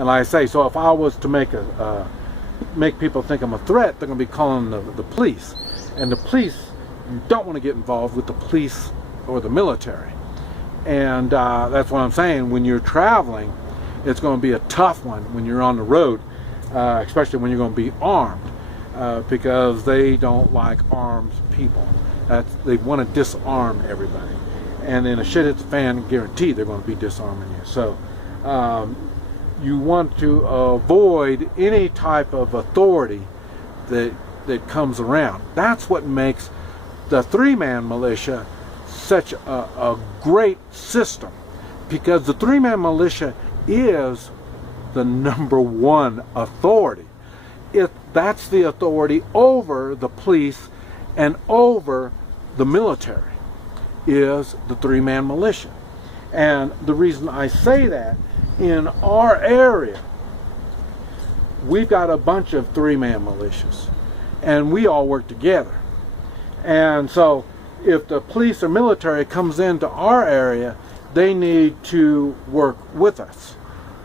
And like I say, so if I was to make people think I'm a threat, they're going to be calling the police. And the police, you don't want to get involved with the police or the military. And that's what I'm saying. When you're traveling, it's going to be a tough one when you're on the road, especially when you're going to be armed, because they don't like armed people. They want to disarm everybody. And then a shit hits the fan, guaranteed they're going to be disarming you. So you want to avoid any type of authority that comes around. That's what makes the three-man militia such a great system, because the three-man militia is the #1 authority. That's the authority over the police and over the military, is the three-man militia. And the reason I say that, in our area, we've got a bunch of three-man militias, and we all work together. And so if the police or military comes into our area, they need to work with us.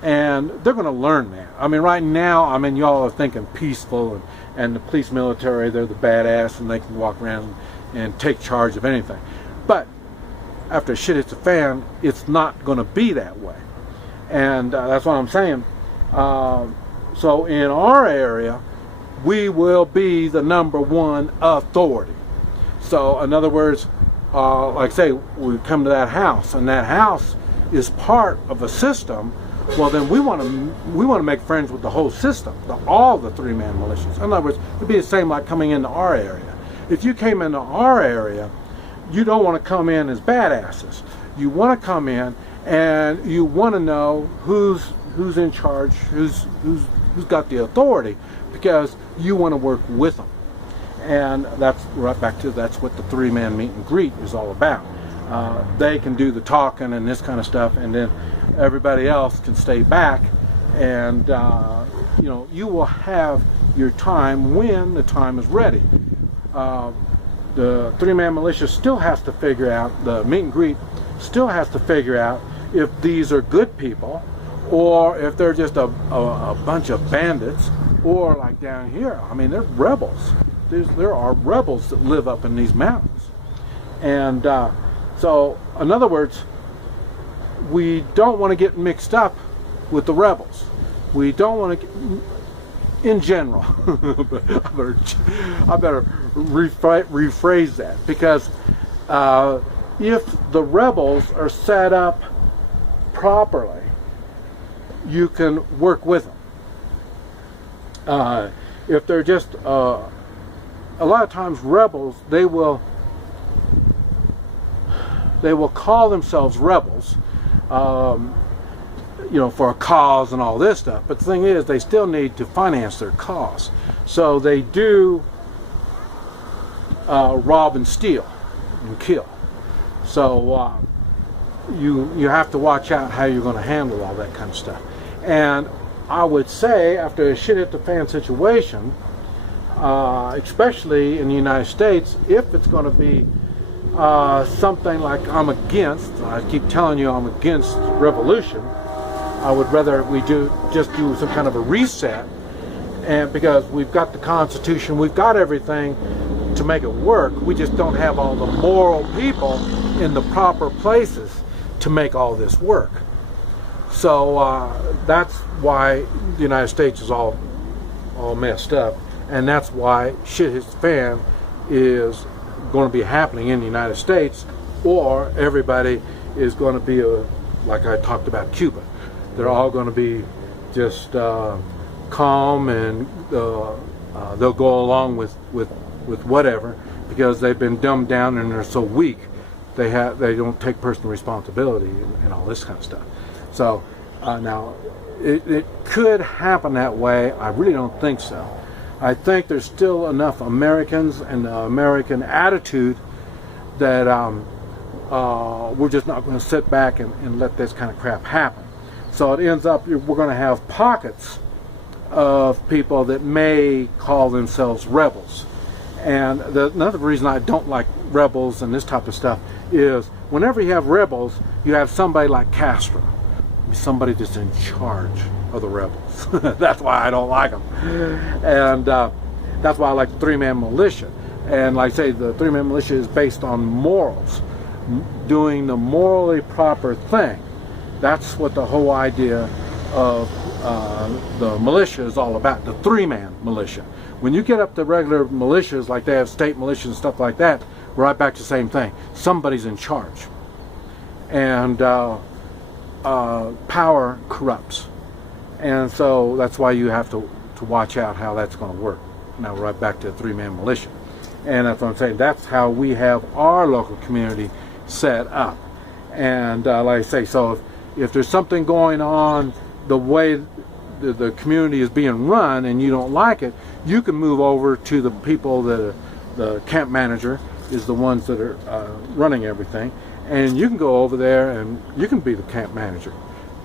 And they're going to learn that. I mean, right now, I mean, y'all are thinking peaceful, and the police, military, they're the badass, and they can walk around and take charge of anything. But after shit hits the fan, it's not going to be that way. And that's what I'm saying. So in our area, we will be the #1 authority. So in other words, like I say, we come to that house, and that house is part of a system. Well, then we want to make friends with the whole system, all the three-man militias. In other words, it'd be the same like coming into our area. If you came into our area, you don't want to come in as badasses. You want to come in and you want to know who's in charge, who's got the authority, because you want to work with them. And that's right back to, that's what the three-man meet and greet is all about. They can do the talking and this kind of stuff, and then everybody else can stay back, and you know, you will have your time when the time is ready. The three-man militia still has to figure out, the meet and greet still has to figure out if these are good people, or if they're just a bunch of bandits, or like down here, I mean, they're rebels. There are rebels that live up in these mountains. And so, in other words, we don't want to get mixed up with the rebels. We don't want to, in general, I better rephrase that, because if the rebels are set up properly, you can work with them. If they're just, a lot of times rebels, they will call themselves rebels, you know, for a cause and all this stuff. But the thing is, they still need to finance their cause. So they do rob and steal and kill. So you have to watch out how you're going to handle all that kind of stuff. And I would say, after a shit hit the fan situation, especially in the United States, if it's going to be something like I'm against, I keep telling you I'm against revolution, I would rather we just do some kind of a reset, and because we've got the Constitution, we've got everything to make it work, we just don't have all the moral people in the proper places to make all this work. So that's why the United States is all messed up, and that's why shit hits the fan is going to be happening in the United States, or everybody is going to be like I talked about Cuba. They're all going to be just calm, and they'll go along with whatever, because they've been dumbed down and they're so weak. They don't take personal responsibility and all this kind of stuff. So now it could happen that way. I really don't think so. I think there's still enough Americans and the American attitude that we're just not going to sit back and let this kind of crap happen. So it ends up, we're going to have pockets of people that may call themselves rebels. And another reason I don't like rebels and this type of stuff is whenever you have rebels, you have somebody like Castro, somebody that's in charge. are the rebels. That's why I don't like them. And that's why I like the three-man militia. And like I say, the three-man militia is based on morals, doing the morally proper thing. That's what the whole idea of the militia is all about, the three-man militia. When you get up to regular militias, like they have state militias and stuff like that, we're right back to the same thing. Somebody's in charge. And power corrupts. And so that's why you have to watch out how that's going to work. Now we're right back to the three-man militia. And that's what I'm saying. That's how we have our local community set up. And like I say, so if there's something going on the way the community is being run and you don't like it, you can move over to the people that are, the camp manager is the ones that are running everything, and you can go over there and you can be the camp manager.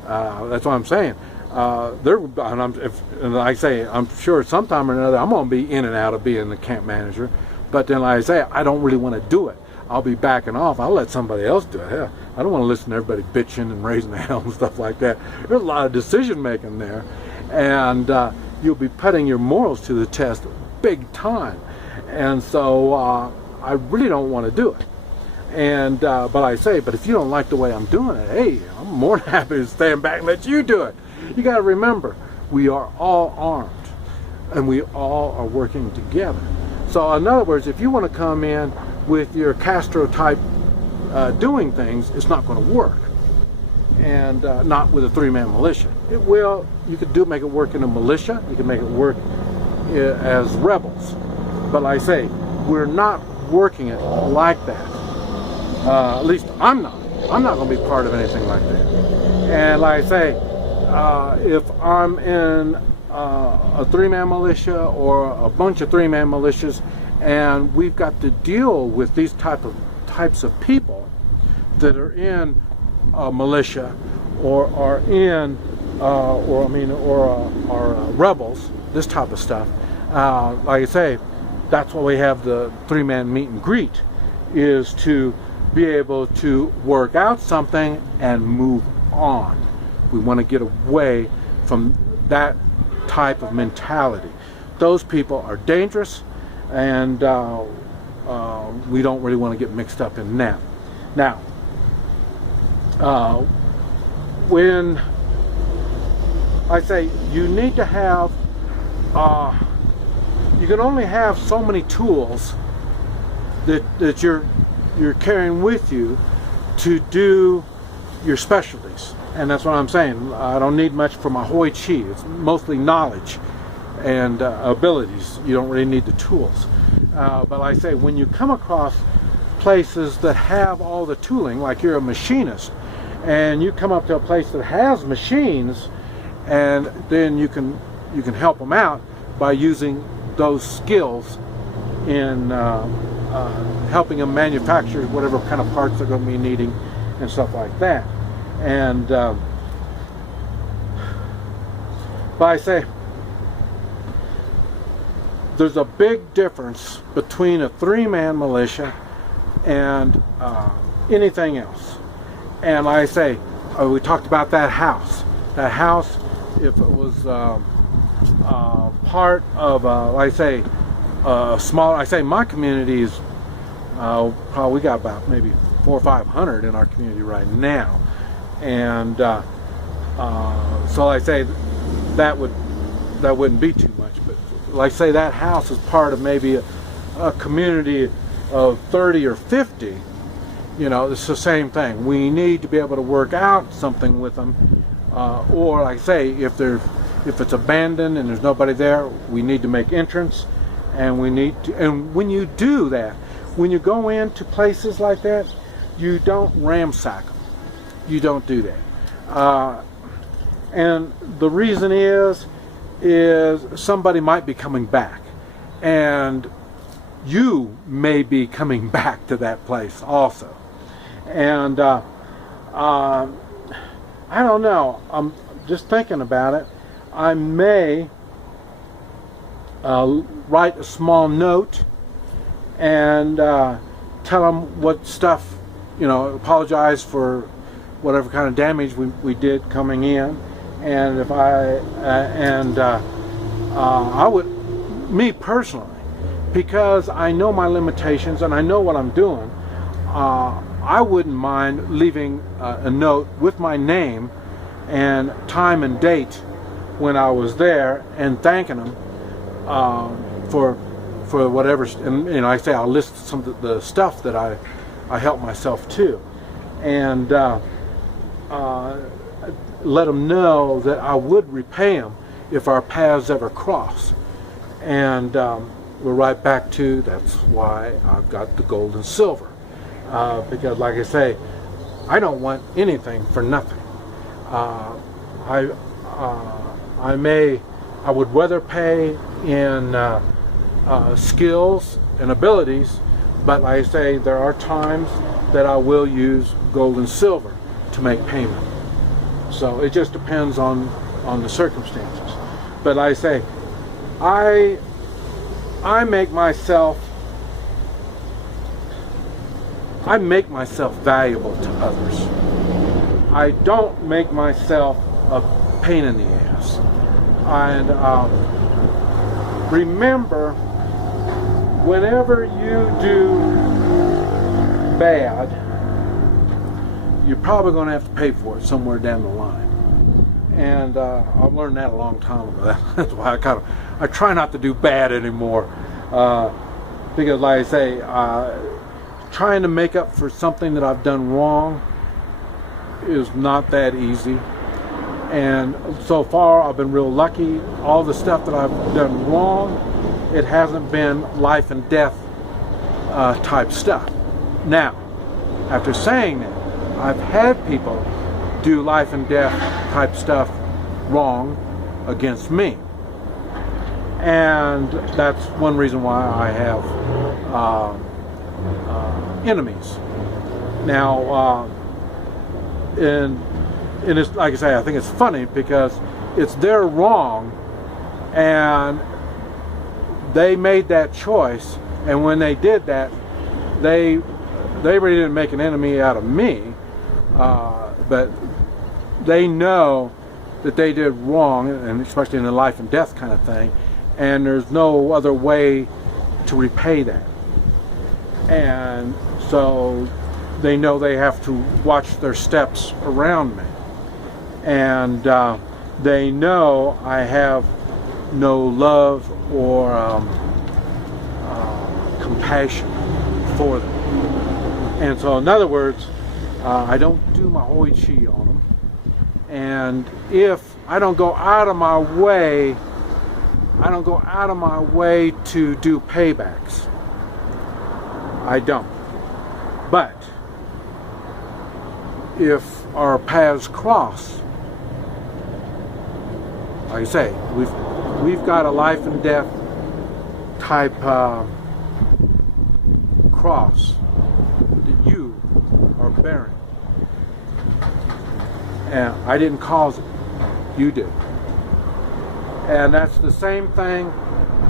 That's what I'm saying. And like I say, I'm sure sometime or another I'm going to be in and out of being the camp manager, but then like I say, I don't really want to do it. I'll be backing off. I'll let somebody else do it. Hell, I don't want to listen to everybody bitching and raising hell and stuff like that. There's a lot of decision making there, and you'll be putting your morals to the test big time. And so I really don't want to do it. And but I say, but if you don't like the way I'm doing it, hey, I'm more than happy to stand back and let you do it. You got to remember, we are all armed, and we all are working together. So in other words, if you want to come in with your Castro type doing things, it's not going to work. And not with a three-man militia. It will. You could make it work in a militia. You can make it work as rebels. But like I say, we're not working it like that. At least I'm not. I'm not going to be part of anything like that. And like I say, if I'm in a three-man militia or a bunch of three-man militias, and we've got to deal with these types of people that are in a militia or are in or rebels, this type of stuff. Like I say, that's why we have the three-man meet and greet, is to be able to work out something and move on. We want to get away from that type of mentality. Those people are dangerous, and we don't really want to get mixed up in that. Now, when I say you need to have, you can only have so many tools that you're carrying with you to do your specialties. And that's what I'm saying. I don't need much for my Hoi Chi. It's mostly knowledge and abilities. You don't really need the tools. But like I say, when you come across places that have all the tooling, like you're a machinist, and you come up to a place that has machines, and then you can help them out by using those skills in helping them manufacture whatever kind of parts they're going to be needing and stuff like that. And but I say, there's a big difference between a three-man militia and anything else. And like I say, we talked about that house. That house, if it was part of, like I say, small. I say my community is probably, we got about maybe 400 or 500 in our community right now, and so like I say, that wouldn't be too much. But like I say, that house is part of maybe a community of 30 or 50. You know, it's the same thing. We need to be able to work out something with them, or like I say, if it's abandoned and there's nobody there, we need to make entrance, and we need to. And when you do that, when you go into places like that, you don't ransack them. You don't do that. And the reason is somebody might be coming back, and you may be coming back to that place also. And I don't know, I'm just thinking about it. I may write a small note and tell them what stuff, you know, apologize for whatever kind of damage we did coming in, And if I would, me personally, because I know my limitations and I know what I'm doing, I wouldn't mind leaving a note with my name and time and date when I was there, and thanking them for whatever. And I say I'll list some of the stuff that I help myself to, and let them know that I would repay them if our paths ever cross. And we're right back to, that's why I've got the gold and silver, because like I say, I don't want anything for nothing. I would rather pay in skills and abilities, but like I say, there are times that I will use gold and silver to make payment. So it just depends on the circumstances. But like I say, I make myself valuable to others. I don't make myself a pain in the ass. And remember, whenever you do bad, you're probably going to have to pay for it somewhere down the line. And I've learned that a long time ago. That's why I try not to do bad anymore. Because like I say, trying to make up for something that I've done wrong is not that easy. And so far I've been real lucky. All the stuff that I've done wrong, it hasn't been life and death type stuff. Now, after saying that, I've had people do life and death type stuff wrong against me. And that's one reason why I have enemies. Now, and it's, like I say, I think it's funny because it's their wrong, and they made that choice, and when they did that, they really didn't make an enemy out of me, but they know that they did wrong, and especially in a life and death kind of thing, and there's no other way to repay that. And so they know they have to watch their steps around me. And they know I have no love or compassion for them. And so, in other words, I don't do my hoi chi on them. And if I don't go out of my way, to do paybacks. I don't. But if our paths cross, like I say, we've got a life and death type cross that you are bearing. And I didn't cause it. You did. And that's the same thing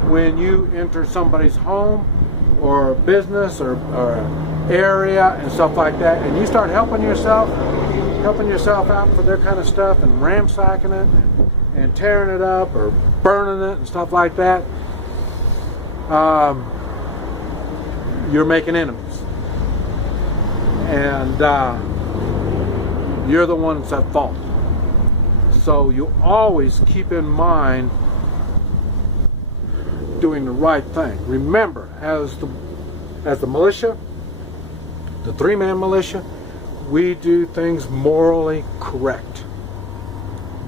when you enter somebody's home or business or area and stuff like that, and you start helping yourself out for their kind of stuff and ransacking it and tearing it up or burning it and stuff like that, you're making enemies. And you're the one that's at fault. So you always keep in mind doing the right thing. Remember, as the militia, the three-man militia, we do things morally correct.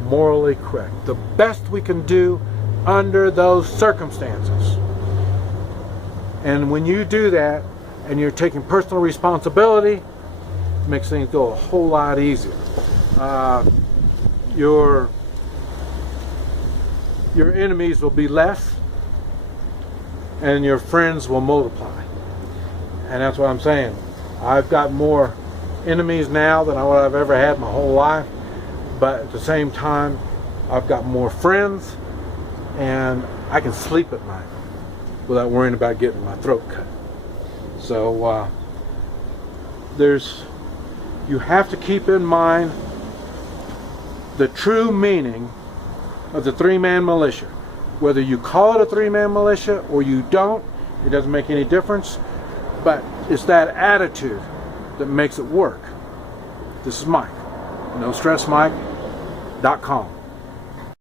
Morally correct. The best we can do under those circumstances. And when you do that, and you're taking personal responsibility, it makes things go a whole lot easier. Your enemies will be less, and your friends will multiply. And that's what I'm saying. I've got more enemies now than what I've ever had my whole life, but at the same time, I've got more friends, and I can sleep at night without worrying about getting my throat cut. So you have to keep in mind the true meaning of the three-man militia. Whether you call it a three-man militia or you don't, it doesn't make any difference, but it's that attitude that makes it work. This is Mike, NoStressMike.com.